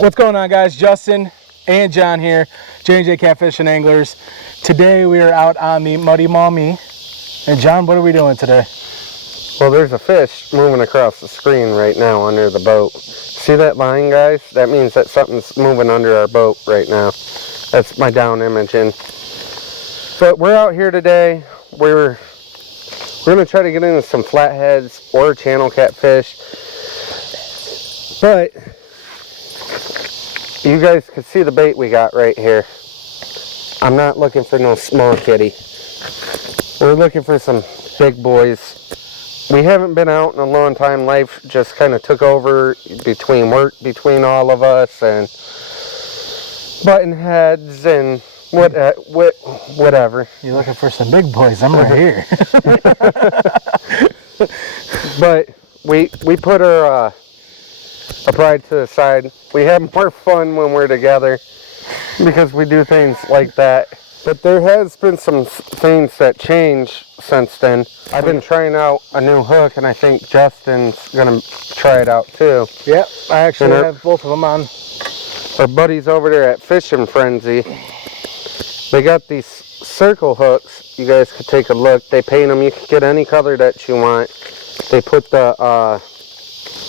What's going on, guys? Justin and John here, J&J Catfishing Anglers. Today we are out on the muddy Maumee. And John, what are we doing today? Well, there's a fish moving across the screen right now under the boat. See that line, guys? That means that something's moving under our boat right now. That's my down imaging. But we're out here today. We're going to try to get into some flatheads or channel catfish. But you guys can see the bait we got right here. I'm not looking for no small kitty. We're looking for some big boys. We haven't been out in a long time. Life just kind of took over between work, between all of us, and button heads and whatever. You're looking for some big boys. I'm right here. But we put our pride to the side. We have more fun when we're together because we do things like that. But there has been some things that change since then. I've been trying out a new hook, and I think Justin's gonna try it out too. Yep, I actually have both of them on. Our buddies over there at Friend-Zee, they got these circle hooks. You guys could take a look. They paint them. You can get any color that you want. They put the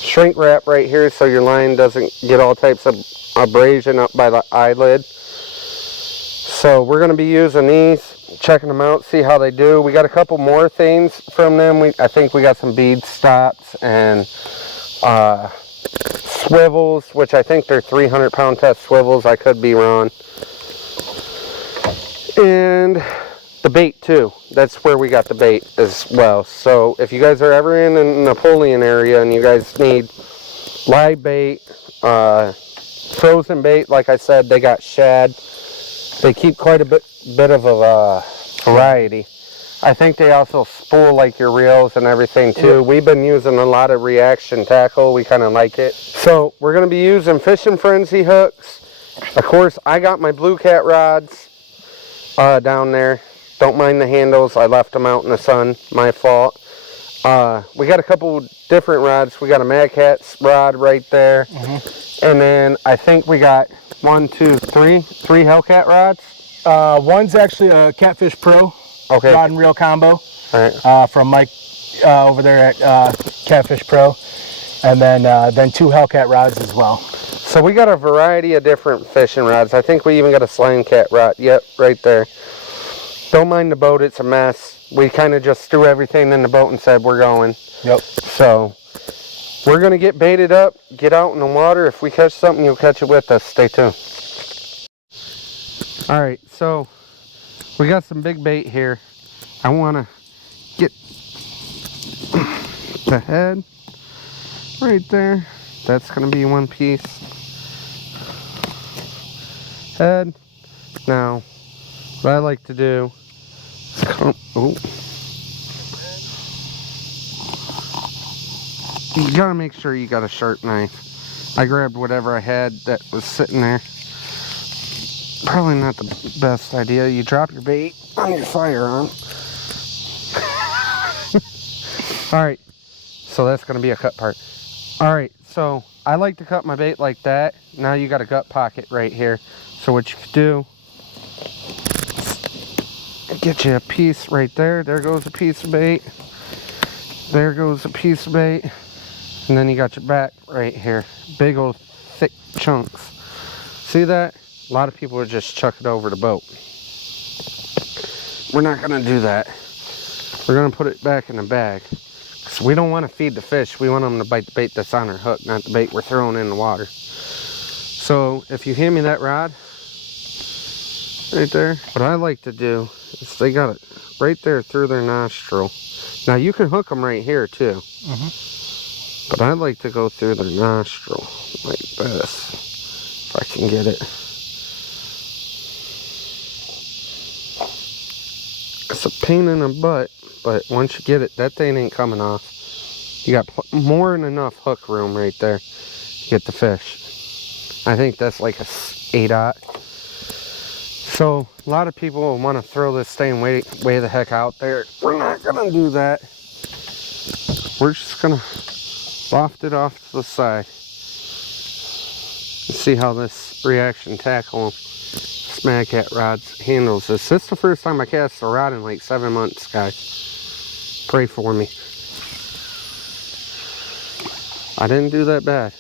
shrink wrap right here so your line doesn't get all types of abrasion up by the eyelid. So we're going to be using these, checking them out, see how they do. We got a couple more things from them. I think we got some bead stops and swivels, which I think they're 300-pound test swivels. I could be wrong. And the bait too. That's where we got the bait as well. So if you guys are ever in the Napoleon area and you guys need live bait, frozen bait, like I said, they got shad. They keep quite a bit of a variety. I think they also spool like your reels and everything too. Yeah. We've been using a lot of reaction tackle. We kind of like it. So we're going to be using Fishing Frenzy hooks. Of course, I got my Blue Cat rods down there. Don't mind the handles. I left them out in the sun. My fault. We got a couple different rods. We got a Mad Cat's rod right there. And then I think we got three Hellcat rods. One's actually a Catfish Pro rod and reel combo. All right. From Mike over there at Catfish Pro. And then two Hellcat rods as well. So we got a variety of different fishing rods. I think we even got a Slime Cat rod. Yep, right there. Don't mind the boat, it's a mess. We kind of just threw everything in the boat and said we're going. Yep. So we're going to get baited up, get out in the water. If we catch something, you'll catch it with us. Stay tuned. All right, so we got some big bait here. I want to get the head right there. That's going to be one piece. Head. Now, what I like to do is come, you gotta make sure you got a sharp knife. I grabbed whatever I had that was sitting there. Probably not the best idea. You drop your bait on your firearm. Alright, so that's gonna be a cut part. Alright, so I like to cut my bait like that. Now you got a gut pocket right here. So what you could do, get you a piece right there. There goes a piece of bait. There goes a piece of bait. And then you got your back right here. Big old thick chunks. See that? A lot of people would just chuck it over the boat. We're not going to do that. We're going to put it back in the bag. Because we don't want to feed the fish. We want them to bite the bait that's on our hook, not the bait we're throwing in the water. So if you hand me that rod right there, what I like to do is they got it right there through their nostril. Now you can hook them right here too. But I like to go through their nostril like this, if I can get it. It's a pain in the butt, but once you get it, that thing ain't coming off. You got more than enough hook room right there to get the fish. I think that's like a 8/0. So a lot of people will want to throw this thing way the heck out there. We're not gonna do that. We're just gonna loft it off to the side. Let's see how this reaction tackle Mad Cat rods handles this. This is the first time I cast a rod in like 7 months, guys. Pray for me. I didn't do that bad.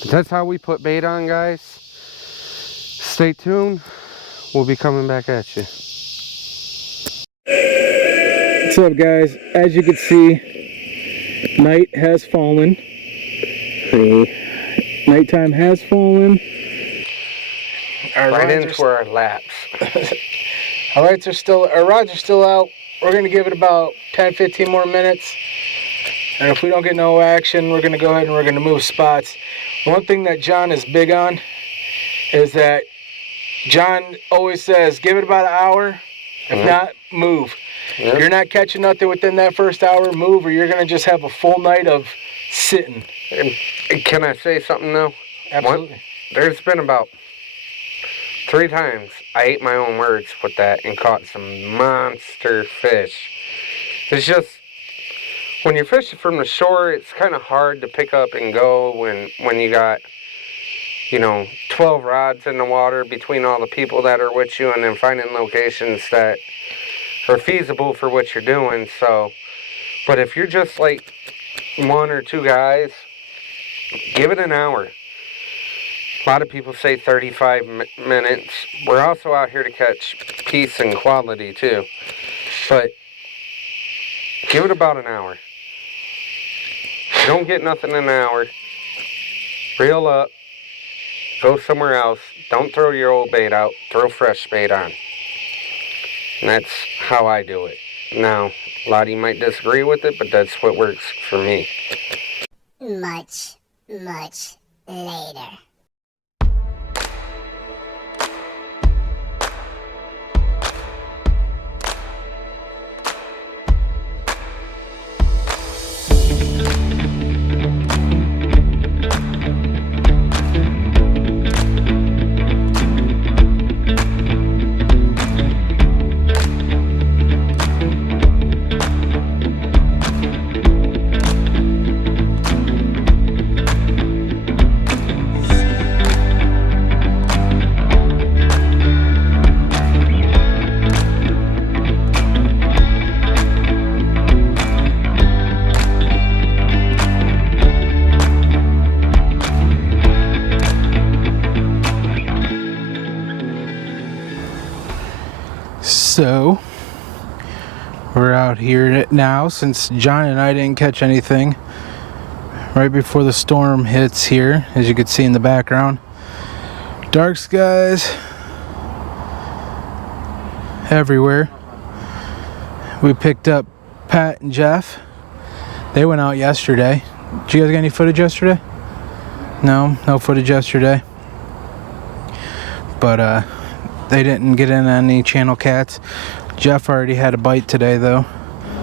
But that's how we put bait on, guys. Stay tuned. We'll be coming back at you. What's up, guys? As you can see, night has fallen. Nighttime has fallen. Right into our laps. Our rods are still out. We're gonna give it about 10-15 more minutes. And if we don't get no action, we're gonna go ahead and we're gonna move spots. One thing that John is big on is that John always says, give it about an hour. If not, move. Yep. If you're not catching nothing within that first hour, move, or you're gonna just have a full night of sitting. Can I say something though? Absolutely. There's been about 3 times I ate my own words with that and caught some monster fish. It's just, when you're fishing from the shore, it's kind of hard to pick up and go when you got, 12 rods in the water between all the people that are with you, and then finding locations that are feasible for what you're doing. So, but if you're just like 1 or 2 guys, give it an hour. A lot of people say 35 minutes. We're also out here to catch peace and quality too. But give it about an hour. If you don't get nothing in an hour, reel up, go somewhere else. Don't throw your old bait out. Throw fresh bait on. And that's how I do it. Now, a lot of you might disagree with it, but that's what works for me. Much later. So, we're out here now since John and I didn't catch anything right before the storm hits here, as you can see in the background. Dark skies everywhere. We picked up Pat and Jeff. They went out yesterday. Did you guys get any footage yesterday? No footage yesterday. But they didn't get in any channel cats. Jeff already had a bite today though.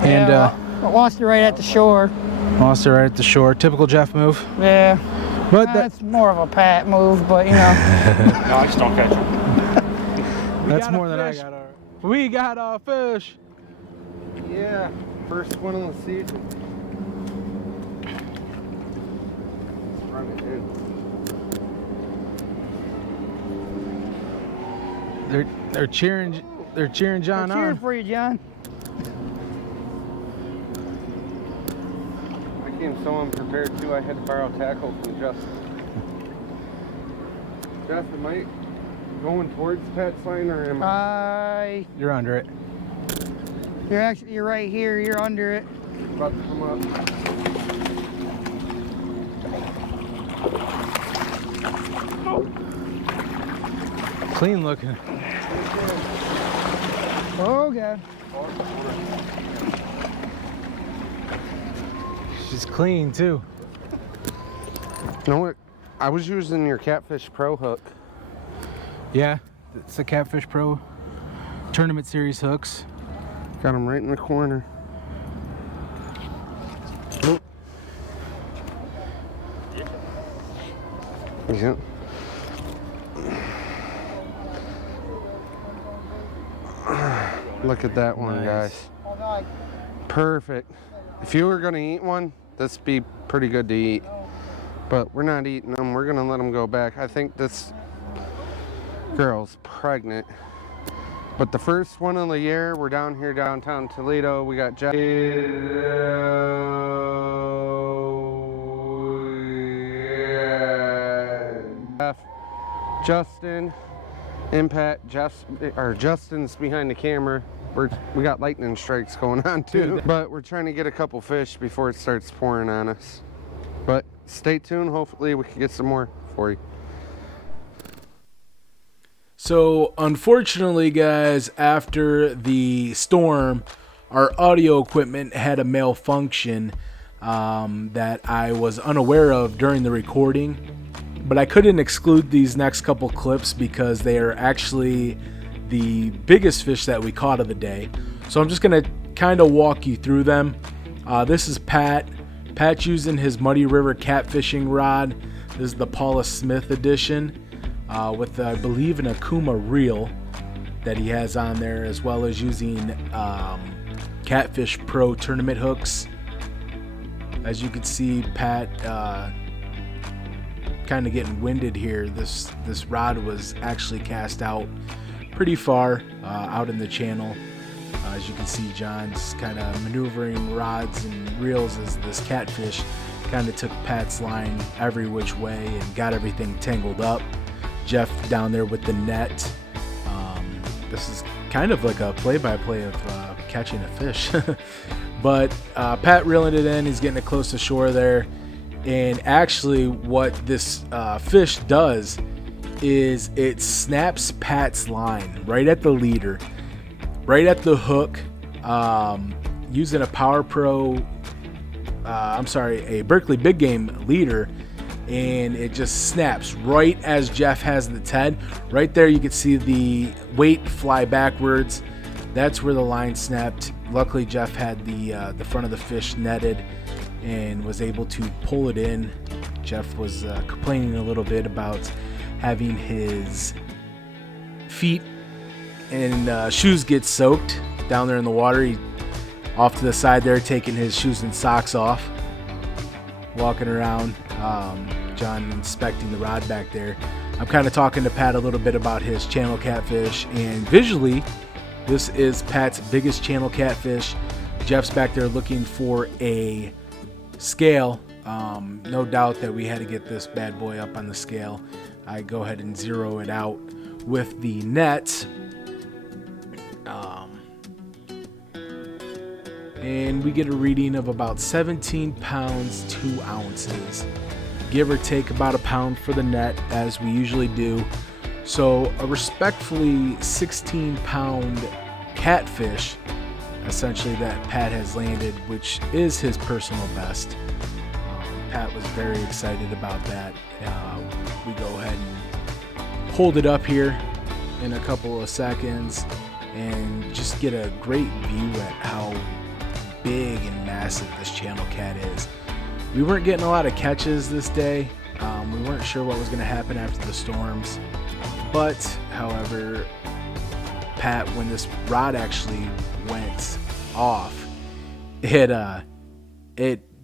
And I lost it right at the shore. Lost it right at the shore. Typical Jeff move. Yeah. But that's more of a Pat move, but No, I just don't catch them. That's more than I got. We got a fish. Yeah, first one of the season. Let's run it in. They're cheering John on. Cheering for you, John. I came so unprepared too, I had to borrow tackle from Justin. Jeff, am I going towards Pat's line or am I? You're under it. You're right here, you're under it. About to come up. Clean looking. Oh, God. She's clean too. You know what? I was using your Catfish Pro hook. Yeah, it's the Catfish Pro Tournament Series hooks. Got them right in the corner. Oh. Yeah. Look at that one, Nice. guys. Perfect. If you were gonna eat one, this would be pretty good to eat. but we're not eating them. We're gonna let them go back. I think this girl's pregnant. But the first one of the year, we're down here downtown Toledo. We got Jeff, Justin, and Pat. Justin's behind the camera. We got lightning strikes going on too. But we're trying to get a couple fish before it starts pouring on us. But stay tuned. Hopefully we can get some more for you. So, unfortunately, guys, after the storm, our audio equipment had a malfunction that I was unaware of during the recording. But I couldn't exclude these next couple clips because they are actually the biggest fish that we caught of the day. So I'm just going to kind of walk you through them. This is Pat. Pat's using his Maumee River catfishing rod. This is the Paula Smith edition. With, I believe, an Akuma reel that he has on there, as well as using Catfish Pro tournament hooks. As you can see, Pat kind of getting winded here. This rod was actually cast out pretty far out in the channel. As you can see, John's kind of maneuvering rods and reels as this catfish kind of took Pat's line every which way and got everything tangled up. Jeff down there with the net. This is kind of like a play-by-play of catching a fish. But Pat reeling it in. He's getting it close to shore there. And actually what this fish does is it snaps Pat's line right at the leader, right at the hook, using a a Berkeley Big Game leader. And it just snaps right as Jeff has the head. Right there you can see the weight fly backwards. That's where the line snapped. Luckily Jeff had the front of the fish netted and was able to pull it in. Jeff was complaining a little bit about having his feet and shoes get soaked down there in the water. He off to the side there taking his shoes and socks off, walking around. John inspecting the rod back there. I'm kind of talking to Pat a little bit about his channel catfish, and visually this is Pat's biggest channel catfish. Jeff's back there looking for a scale. No doubt that we had to get this bad boy up on the scale. I go ahead and zero it out with the net. And we get a reading of about 17 pounds 2 ounces, give or take about a pound for the net, as we usually do. So a respectfully 16-pound catfish essentially that Pat has landed, which is his personal best. Pat was very excited about that. We go ahead and hold it up here in a couple of seconds and just get a great view at how big and massive this channel cat is. We weren't getting a lot of catches this day. We weren't sure what was going to happen after the storms, but however, Pat, when this rod actually went off, it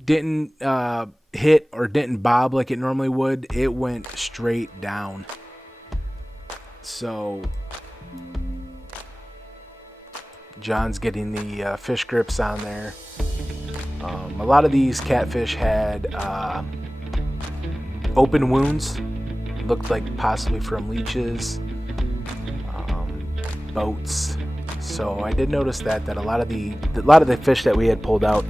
didn't hit or didn't bob like it normally would. It went straight down. So John's getting the fish grips on there. A lot of these catfish had open wounds, looked like possibly from leeches, boats. So I did notice that a lot of the fish that we had pulled out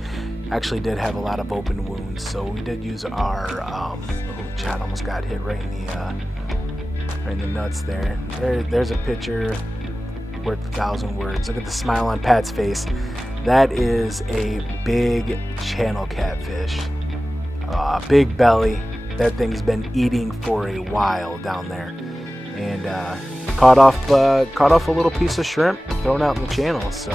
actually did have a lot of open wounds. So we did use our John almost got hit right in the nuts there. There's a picture worth 1,000 words. Look at the smile on Pat's face. That is a big channel catfish. Big belly. That thing's been eating for a while down there, and caught off a little piece of shrimp thrown out in the channel. So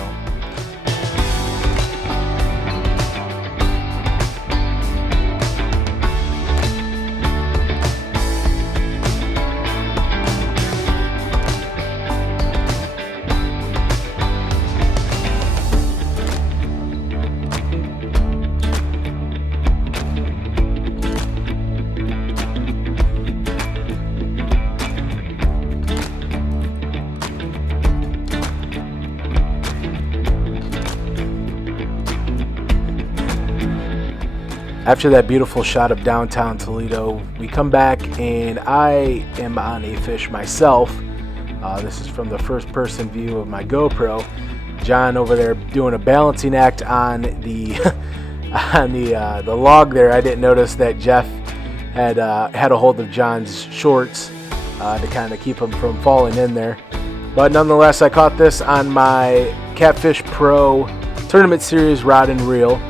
After that beautiful shot of downtown Toledo, we come back and I am on a fish myself. This is from the first person view of my GoPro. John over there doing a balancing act on the on the log there. I didn't notice that Jeff had a hold of John's shorts to kind of keep him from falling in there. But nonetheless, I caught this on my Catfish Pro Tournament Series rod and reel.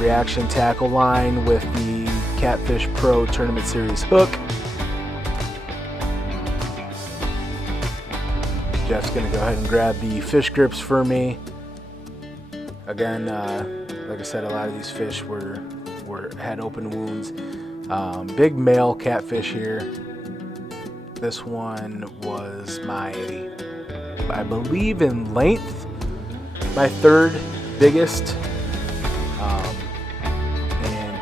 Reaction tackle line with the Catfish Pro Tournament Series hook. Jeff's gonna go ahead and grab the fish grips for me. Again, like I said, a lot of these fish had open wounds. Big male catfish here. This one was I believe in length, my third biggest.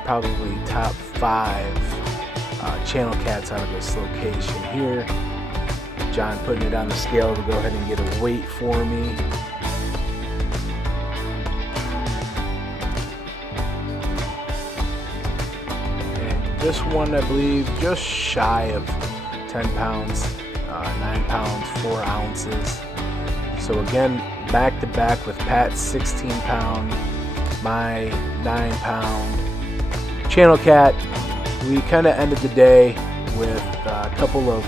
Probably top 5 channel cats out of this location here. John putting it on the scale to go ahead and get a weight for me. And this one, I believe, just shy of 10 pounds, 9 pounds, 4 ounces. So again, back to back with Pat's 16 pound, my 9 pound. Channel cat. We kind of ended the day with a couple of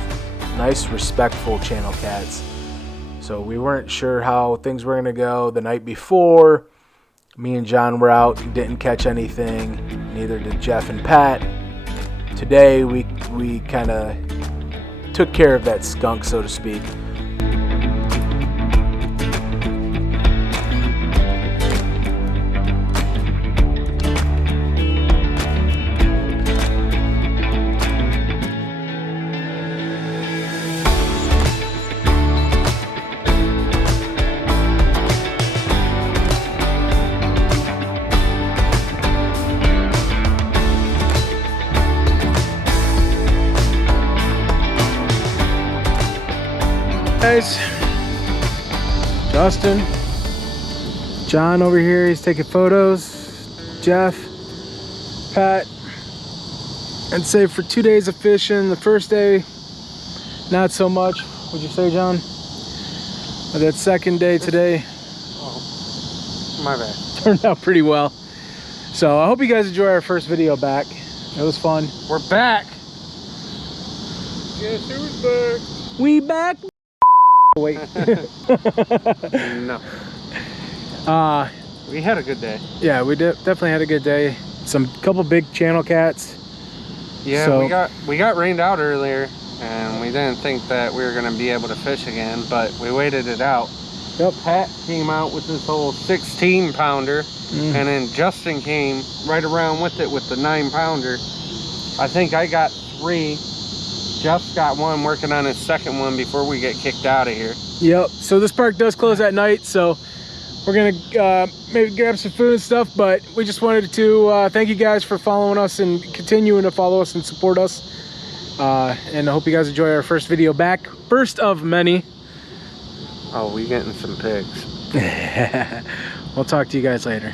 nice respectful channel cats. So we weren't sure how things were going to go the night before. Me and John were out, didn't catch anything. Neither did Jeff and Pat. Today we kind of took care of that skunk, so to speak. Guys, Justin, John over here, he's taking photos, Jeff, Pat, and say for 2 days of fishing, the first day not so much, would you say, John? But that second day today, Oh, my bad. turned out pretty well. So I hope you guys enjoy our first video back. It was fun. We're back. Guess who's back? We back. Wait. No. We had a good day. Yeah, we definitely had a good day. Couple big channel cats. Yeah, So- we got rained out earlier, and we didn't think that we were gonna be able to fish again, but we waited it out. Yep. Pat came out with this whole 16 pounder, and then Justin came right around with it with the 9 pounder. I think I got 3. Jeff's got 1, working on his second one before we get kicked out of here. Yep. So this park does close at night, so we're gonna maybe grab some food and stuff. But we just wanted to thank you guys for following us and continuing to follow us and support us. And I hope you guys enjoy our first video back, first of many. Oh, we getting some pigs. We'll talk to you guys later.